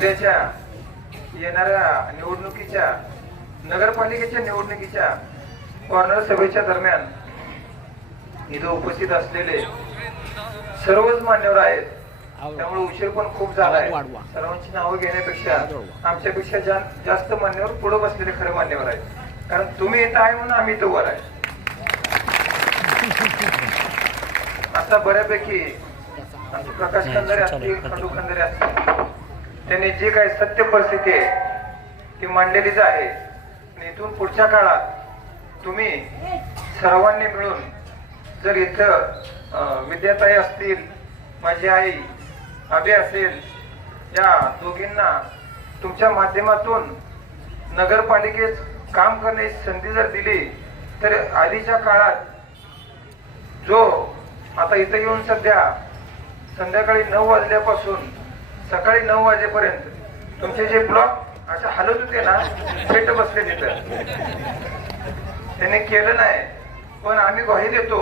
उद्याच्या येणाऱ्या निवडणुकीच्या नगरपालिकेच्या निवडणुकीच्या कॉर्नर सभेच्या दरम्यान इथं उपस्थित असलेले सर्वच मान्यवर आहेत. त्यामुळे उशीर पण खूप झालाय. सर्वांची नावं घेण्यापेक्षा आमच्यापेक्षा जास्त मान्यवर पुढे बसलेले खरे मान्यवर आहेत. कारण तुम्ही इथं आहे म्हणून आम्ही इथं वर आहे. आता बऱ्यापैकी आमचे प्रकाश खंदारे असतील, खंडू खंदारे असतील, त्यांनी जी काही सत्य परिस्थिती आहे ती मांडलेलीच आहे. इथून पुढच्या काळात तुम्ही सर्वांनी मिळून जर इथं विद्याताई असतील, माझी आई अभि असेल, या दोघींना तुमच्या माध्यमातून नगरपालिकेत काम करण्याची संधी जर दिली तर आधीच्या काळात जो आता इथं येऊन सध्या संध्याकाळी 9 वाजल्यापासून सकाळी 9 वाजेपर्यंत तुमचे जे ब्लॉक अशा हलत होते ना, फेट बसले तिथं, त्याने केलं नाही. पण आम्ही ग्वाही देतो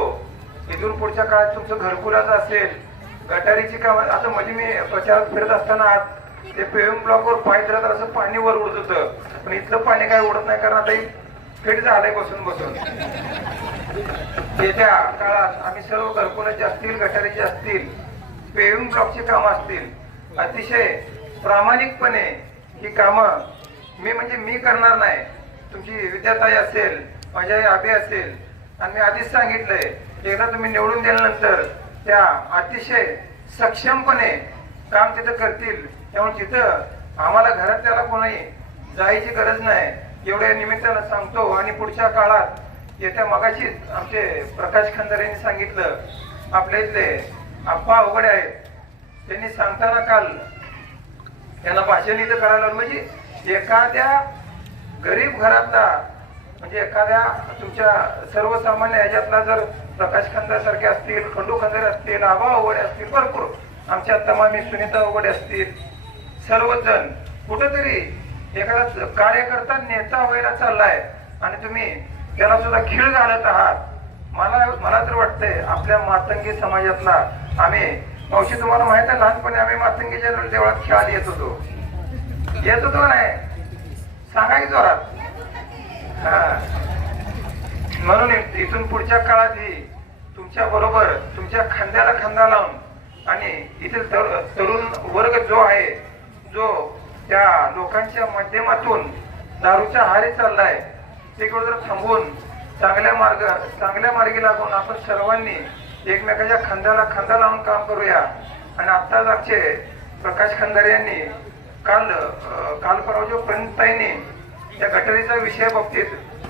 इथून पुढच्या काळात तुमचं घरकुलाचं असेल, गटारीची काम. आता मध्ये मी प्रचारात फिरत असताना आज ते पेविंग ब्लॉकवर पाय दिला तर असं पाणी वर उडत होतं, पण इथलं पाणी काय उडत नाही कारण आता फिट झालंय बसून बसून. येत्या काळात आम्ही सर्व घरकुलाचे असतील, गटारीचे असतील, पेविंग ब्लॉकची कामं असतील, अतिशय प्रामाणिकपणे ही कामं मी करणार नाही. तुमची विद्याताई असेल, माझी आई अभि असेल, आणि मी आधीच सांगितलंय एकदा तुम्ही निवडून दिल्यानंतर त्या अतिशय सक्षमपणे काम तिथं करतील. त्यामुळे तिथं आम्हाला घरात त्याला कोणी जायची गरज नाही एवढ्या निमित्तानं सांगतो. आणि पुढच्या काळात येत्या मगाशीच आमचे प्रकाश खंदारे यांनी सांगितलं, आपल्या इथले आप्पा अवघडे आहेत, त्यांनी सांगताना काल त्यांना भाषण इथं करायला, म्हणजे एखाद्या गरीब घरातला, म्हणजे एखाद्या तुमच्या सर्वसामान्य ह्याच्यातला जर प्रकाश खंदारे सारखे असतील, खंडू खंदारे असतील, आबा अवघडे असतील, भरपूर आमच्या तमामी सुनीता अवघडे असतील, सर्वजण कुठंतरी एखादा कार्यकर्ता नेता व्हायला चाललाय आणि तुम्ही त्याला सुद्धा खीळ घालत आहात. मला तर वाटतंय आपल्या मातंगी समाजातला आम्ही, मावशी तुम्हाला माहित आहे लहानपणी आम्ही मातंगीच्या देवळात खेळायला येत होतो नाही सांगा की जोरात. म्हणून इथून पुढच्या काळातही तुमच्या बरोबर तुमच्या खांद्याला खांदा लावून आणि इथे तरुण वर्ग जो आहे, जो त्या लोकांच्या माध्यमातून दारूच्या आहारी चाललाय, तिकडे जर थांबून चांगल्या मार्गी लागून आपण सर्वांनी एकमेकाच्या खांद्याला खांदा लावून काम करूया. आणि आत्ताच आमचे प्रकाश खंदारे यांनी काल परवा जो प्रणताईंनी त्या गटारीचा विषय बाबतीत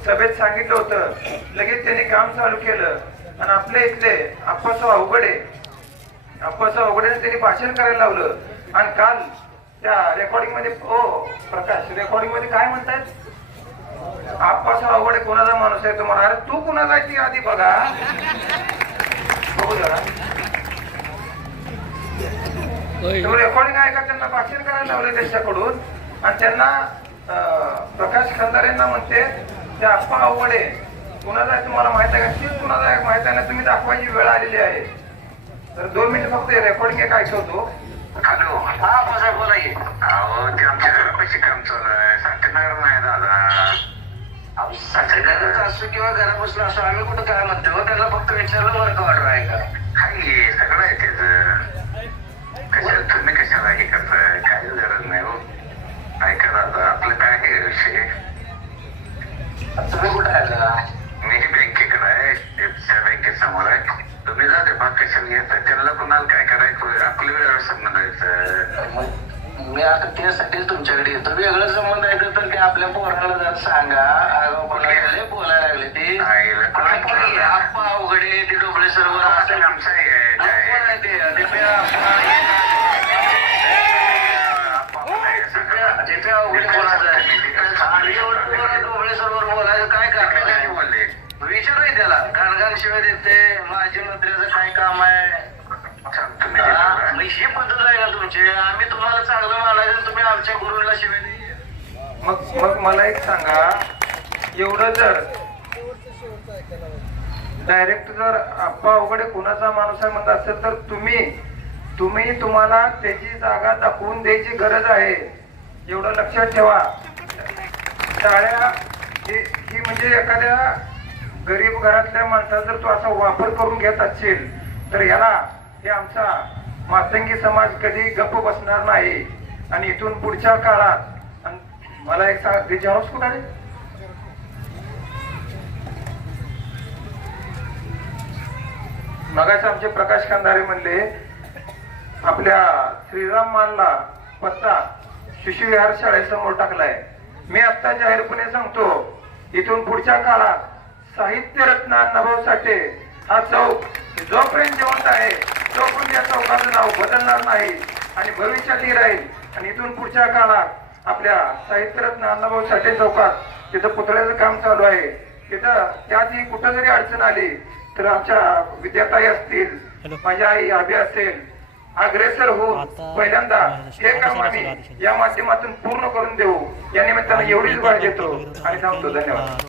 सभेत सांगितलं होतं, लगेच त्यांनी काम चालू केलं. आणि आपल्या इथले आप्पासाहेब अवघडे त्यांनी भाषण करायला लावलं. आणि काल त्या रेकॉर्डिंग मध्ये प्रकाश रेकॉर्डिंग मध्ये काय म्हणतायत, आप्पासाहेब अवघडे कोणाचा माणूस आहे तुम्हाला? अरे तू कुणाचा आहे ती आधी बघा, बघू जरा रेकॉर्डिंग आहे का. त्यांना भाषण करायला लावले त्यांच्याकडून. आणि त्यांना प्रकाश खंदारेंना म्हणते ते आप्पा अवघडे कुणाचा आहे तुम्हाला माहित आहे का? तीच कुणाचा आहे माहित आहे ना, तुम्ही दाखवायची वेळ आलेली आहे. तर 2 मिनिट फक्त रेकॉर्डिंग एक ऐकवतो. हॅलो, हा साहेब बोला की. अहो ते आमच्या घरापाशी काम चालू आहे, सत्यनारायण नाही दादा. सत्यनारायणचं असं किंवा घरात बसलं असं आम्ही कुठं काय म्हणतो, त्याला फक्त विचारलं वर्क ऑर्डर आहे का? हाय सगळं आहे त्याचं. कशाला तुम्ही कशाला हे करताय, काही गरज नाही हो. ऐका दादा, आपलं काय आहे विषय? तुम्ही कुठं आहे? मी बँकेकडे आहे, त्या बँकेसमोर आहे. तुम्ही जाते भाग कशाला घेता, त्यांना कोणाला काय करायचं, आपल्या वेळेवर संबंध आहे. मी आता त्यासाठी तुमच्याकडे येतो. वेगळं संबंध आहे तर ते आपल्या पोराला जर सांगा, बोलायला लागले ते आप्पा अवघडे, ते डोबळे सरोवर असं आमचं तिथे अवघडे कोणाचं आहे, डोबळे सरोवर बोलायचं काय कारण बोलले विचाराय त्याला. घाणघाण शिवाय देते, माझी मंत्र्याचं काय काम आहे. ही पद्धत आहे का तुमची? आम्ही तुम्हाला चांगलं मानायचं, तुम्ही आमच्या गुरुला शिवाय नाही. मग मला एक सांगा, एवढं जर डायरेक्ट जर आप्पा अवघडे कुणाचा माणूस आहे म्हणत असेल तर तुम्ही तुम्हाला त्याची जागा दाखवून द्यायची गरज आहे, एवढं लक्षात ठेवा. शाळा ही म्हणजे एखाद्या गरीब घरातल्या माणसाचा जर तो असा वापर करून घेत असेल तर याला हे आमचा मातंगी समाज कधी गप्प बसणार नाही. आणि इथून पुढच्या काळात मला एक सांग, जेरॉक्स कुठे आहे? मगाशी आमचे प्रकाश खंदारे म्हणले आपल्या श्रीराम मानला पत्ता शिशुविहार शाळेसमोर टाकलाय. मी आता जाहीरपणे सांगतो, इथून पुढच्या काळात साहित्य रत्न अण्णाभाऊ साठे हा चौक जोपर्यंत जिवंत आहे तोपर्यंत या चौकाचं नाव बदलणार नाही आणि भविष्यातही राहील. आणि इथून पुढच्या काळात आपल्या साहित्यरत्न अण्णाभाऊ साठे चौकात तिथं पुतळ्याचं काम चालू आहे. तिथं त्यातही कुठं जरी अडचण आली तर आमच्या विद्याताई असतील, माझ्या आई आभी असेल, अग्रेसर होऊन पहिल्यांदा हे काम आम्ही या माध्यमातून पूर्ण करून देऊ. या निमित्तानं एवढीच ग्वाही देतो आणि थांबतो. धन्यवाद.